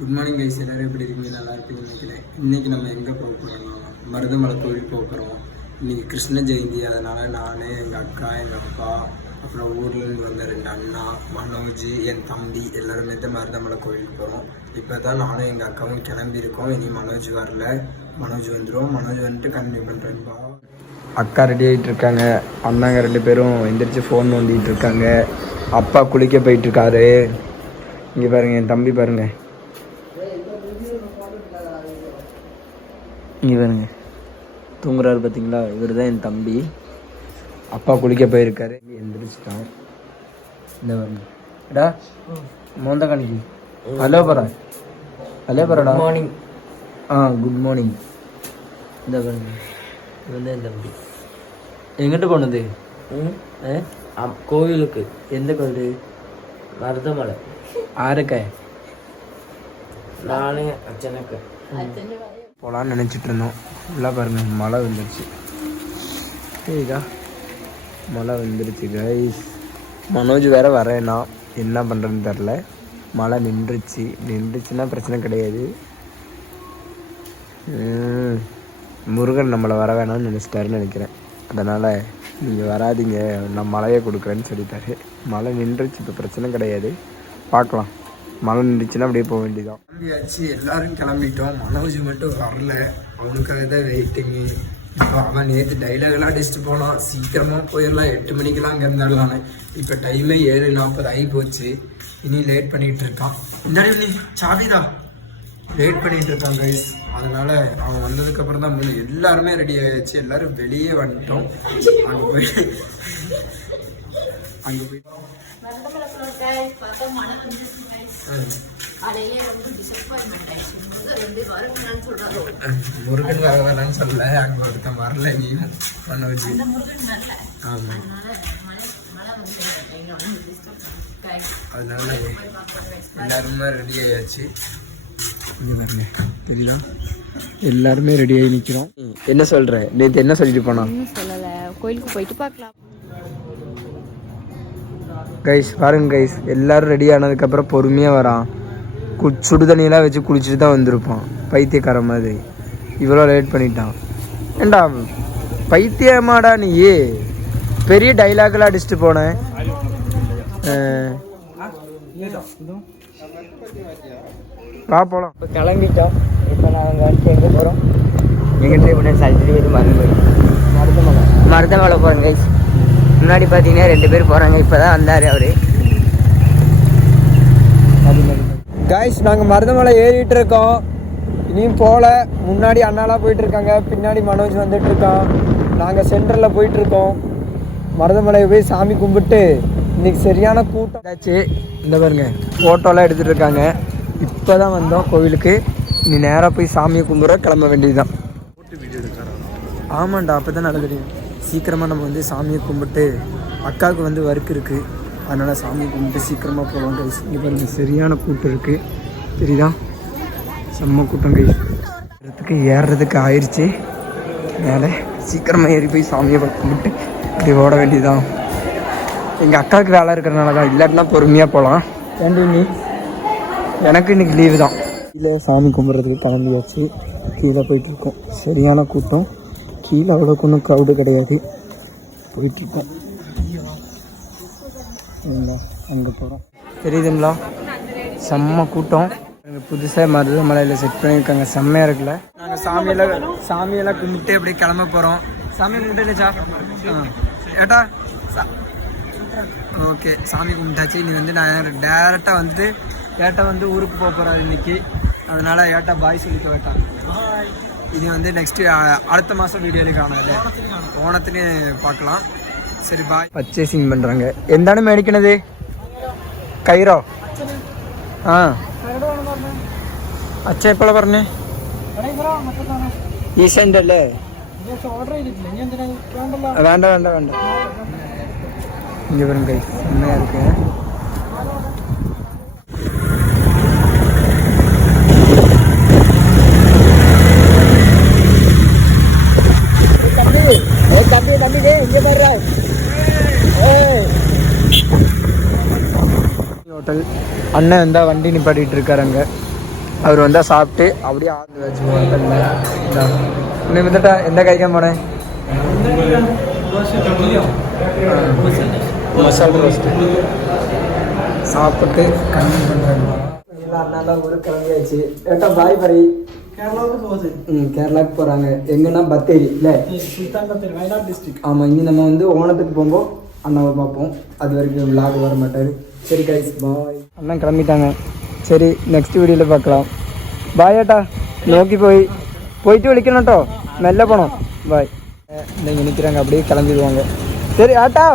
Good morning guys, எல்லாரும் எப்படி இருக்கீங்க? நல்லா இருப்பீங்கன்னு நினைக்கிறேன். இன்றைக்கி நம்ம எங்கே போக போகிறோம்னா மருதமலை கோவில் போக போகிறோம். இன்றைக்கி கிருஷ்ண ஜெயந்தி, அதனால் நான், எங்கள் அக்கா, எங்கள் அப்பா, அப்புறம் ஊர்லேருந்து வந்த 2 அண்ணா, மனோஜ், என் தம்பி எல்லாருமே தான் மருதமலை கோவிலுக்கு போகிறோம். இப்போ தான் நானும் எங்கள் அக்காவும் கிளம்பியிருக்கோம். இனி மனோஜ் வரல, மனோஜ் வந்துடும். மனோஜ் வந்துட்டு கண்டினியூ பண்ணுறேன்பா. அக்கா ரெடி ஆகிட்டு இருக்காங்க, அண்ணாங்க 2 பேரும் எந்திரிச்சு ஃபோன் நோண்டிகிட்டு இருக்காங்க. அப்பா குளிக்க போயிட்டுருக்காரு. இங்கே பாருங்கள், என் தம்பி பாருங்கள், இங்கே பாருங்க தூங்குறாரு பார்த்தீங்களா? இவர் தான் என் தம்பி. அப்பா குளிக்க போயிருக்காரு, எந்திரிச்சிட்டான். இந்த பாருங்க டா மோந்த கணிக்கு ஹலோ பரா, ஹலோ பரடா, மார்னிங். Good morning. இந்த பாருங்க, இவன் தான் என் தம்பி. எங்கிட்ட போனது? கோவிலுக்கு. எந்த கோவில்? மருதமலை. ஆறுக்க நானே அச்சனக்க போகலான்னு நினச்சிட்டு இருந்தோம். ஃபுல்லாக பாருங்கள், மழை வந்துருச்சு. சரிதா, மழை வந்துருச்சு கைஸ். மனோஜ் வேறு வரேன்னா என்ன பண்ணுறதுன்னு தெரில. மழை நின்றுச்சுன்னா பிரச்சனை கிடையாது. முருகன் நம்மளை வர வேணாம்னு நினச்சிட்டாருன்னு நினைக்கிறேன். அதனால் நீங்கள் வராதிங்க, நான் மழையை கொடுக்குறேன்னு சொல்லிட்டாரு. மழை நின்றுச்சு, இப்போ பிரச்சனை கிடையாது. பார்க்கலாம், மழை நின்றுச்சுன்னா அப்படியே போக வேண்டியதான். கிளம்பியாச்சு, எல்லோரும் கிளம்பிட்டோம். மனோஜ் மட்டும் வரல, அவனுக்காக தான் வெயிட்டிங்கு. இப்போ அவன் நேற்று டைலாக்லாம் அடிச்சுட்டு போனான். சீக்கிரமாக போயிடலாம், 8 மணிக்கெலாம் அங்கே இருந்தாலான்னு. இப்போ டைமே 7:40 ஆகி போச்சு. இனி லேட் பண்ணிகிட்டு இருக்கான். இந்த சாபிதான் லேட் பண்ணிகிட்டு இருக்கான் கைஸ். அதனால் அவன் வந்ததுக்கப்புறம் தான் எல்லாருமே ரெடி ஆகிடுச்சு. எல்லோரும் வெளியே வந்துட்டோம். அங்கே போய் முருகன் வர வரலான்னு சொல்ல, அங்கே ஒருத்தன் வரல. நீ பண்ண வச்சு ஆமாம், அதனால எல்லாருமே ரெடி ஆகியாச்சு. இங்கே பாருங்க தெரியுதா, எல்லாருமே ரெடி ஆகி நிற்கிறோம். என்ன சொல்கிற? நேற்று என்ன சொல்லிட்டு போனோம்? சொல்லலை, கோயிலுக்கு போயிட்டு பார்க்கலாம் கைஸ். பாருங்க கைஸ், எல்லோரும் ரெடி ஆனதுக்கப்புறம் பொறுமையாக வரான். சுடு தண்ணியெல்லாம் வச்சு குளிச்சுட்டு தான் வந்திருப்பான், பைத்தியக்கார மாதிரி. இவ்வளோ லேட் பண்ணிட்டான். ஏண்டா பைத்தியமாடா நீ? பெரிய டைலாக்லாம் அடிச்சுட்டு போனேன். வா போகலாம். இப்போ கிளம்பிட்டோம். இப்போ நாங்கள் வந்துட்டு எங்கே போகிறோம்? எங்கிட்ட உடனே சல்ஜரி போய்ட்டு மருதமலை போகிறோம் கைஸ். முன்னாடி பார்த்தீங்கன்னா 2 பேர் போகிறாங்க. இப்போ தான் வந்தார் அவர். கைஸ், நாங்கள் மருதமலை ஏறிட்டு இருக்கோம். இனியும் போகல. முன்னாடி அண்ணாலாம் போயிட்டுருக்காங்க, பின்னாடி மனோஜ் வந்துட்டுருக்கான். நாங்கள் சென்டரில் போயிட்டுருக்கோம். மருதமலையை போய் சாமி கும்பிட்டு இன்றைக்கி சரியான கூட்டம் ஆச்சு. இந்த பாருங்க, ஃபோட்டோலாம் எடுத்துகிட்டு இருக்காங்க. இப்போ தான் வந்தோம் கோவிலுக்கு. இனி நேராக போய் சாமியை கும்பிட்ற கிளம்ப வேண்டியதுதான். ஆமாண்டா, அப்போ தான் நல்ல தெரியும். சீக்கிரமாக நம்ம வந்து சாமியை கும்பிட்டு, அக்காவுக்கு வந்து ஒர்க் இருக்குது, அதனால் சாமியை கும்பிட்டு சீக்கிரமாக போகலாம் கைஸ். இங்கே பாருங்கள், சரியான கூட்டம் இருக்குது தெரியுதா? செம்ம கூட்டம் கைஸ். ஏறுறதுக்கு ஆயிடுச்சு. மேலே சீக்கிரமாக ஏறி போய் சாமியை கும்பிட்டு இப்படி ஓட வேண்டியதுதான். எங்கள் அக்காவுக்கு வேலை இருக்கிறனால தான், இல்லாட்டினா பொறுமையாக போகலாம். ஏன்டி நீ? எனக்கு இன்றைக்கி லீவு தான். கீழே சாமி கும்பிட்றதுக்கு கிளம்பியாச்சு. கீழே போயிட்டுருக்கோம். சரியான கூட்டம். கீழே அவ்வளோக்கு ஒன்றும் க்ரௌடு கிடையாது. போயிட்டுருக்கோம். அங்கே போகிறோம், தெரியுதுங்களா? செம்ம கூட்டம். புதுசாக மருதமலையில் செட் பண்ணியிருக்காங்க, செம்மையாக இருக்குல்ல. நாங்கள் சாமியெல்லாம் கும்பிட்டு அப்படியே கிளம்ப போகிறோம். சாமி கும்பிட்டு இல்லைச்சா? ஏட்டா ஓகே, சாமி கும்பிட்டாச்சு. நீ வந்து நான் டேரெக்டாக வந்து ஏட்டா வந்து ஊருக்கு போக போகிறாரு இன்னைக்கு. அதனால் ஏட்டா பாய் சொல்லிக்க வேட்டான். இது வந்து நெக்ஸ்ட்டு அடுத்த மாதம் வீடியோவில் காணாது, ஓணத்துலேயே பார்க்கலாம். சரி பாய். பர்ச்சேசிங் பண்ணுறாங்க. എന്താണ് മേടിക്കണത്? കൈറോ? അച്ഛ എപ്പോഴാണ് പറഞ്ഞേ? ഈ സെൻ്റ് അല്ലേ? വേണ്ട വേണ്ട വേണ്ട. இங்கே வரும் கை செம்மையாக இருக்கு. ஹோட்டல் அண்ணன் வந்தால் வண்டி நிப்பாட்டிகிட்டு இருக்காரு. அங்கே அவர் வந்தால் சாப்பிட்டு அப்படியே ஆந்து வச்சு ஹோட்டலில் இன்னும் வந்துட்டா எந்த கைக்க போனேன் மசாலா ரோஸ்ட்டு சாப்பிட்டு கம்மி பண்ணுறாங்க எல்லாம் நல்லா ஒரு கிளம்பியாச்சு ஏட்டா பாய் பரி கேரளாவுக்கு போகிறாங்க எங்கன்னா பத்தேரி இல்லை வயநாடு டிஸ்ட்ரிக்ட். ஆமாம் இங்கே நம்ம வந்து ஓணத்துக்கு போகும்போது அண்ணாவை பார்ப்போம். அது வரைக்கும் விளாக் வர மாட்டார். சரி கைஸ் பாய். அண்ணன் கிளம்பிட்டாங்க. சரி நெக்ஸ்ட் வீடியோவில் பார்க்கலாம். பாய் ஏட்டா. நோக்கி போயிட்டு விളിக்கணும் மெல்ல போனோம். பாய். நீங்கள் நிற்கிறாங்க அப்படியே கிளம்பிடுவாங்க. சரி ஆட்டா.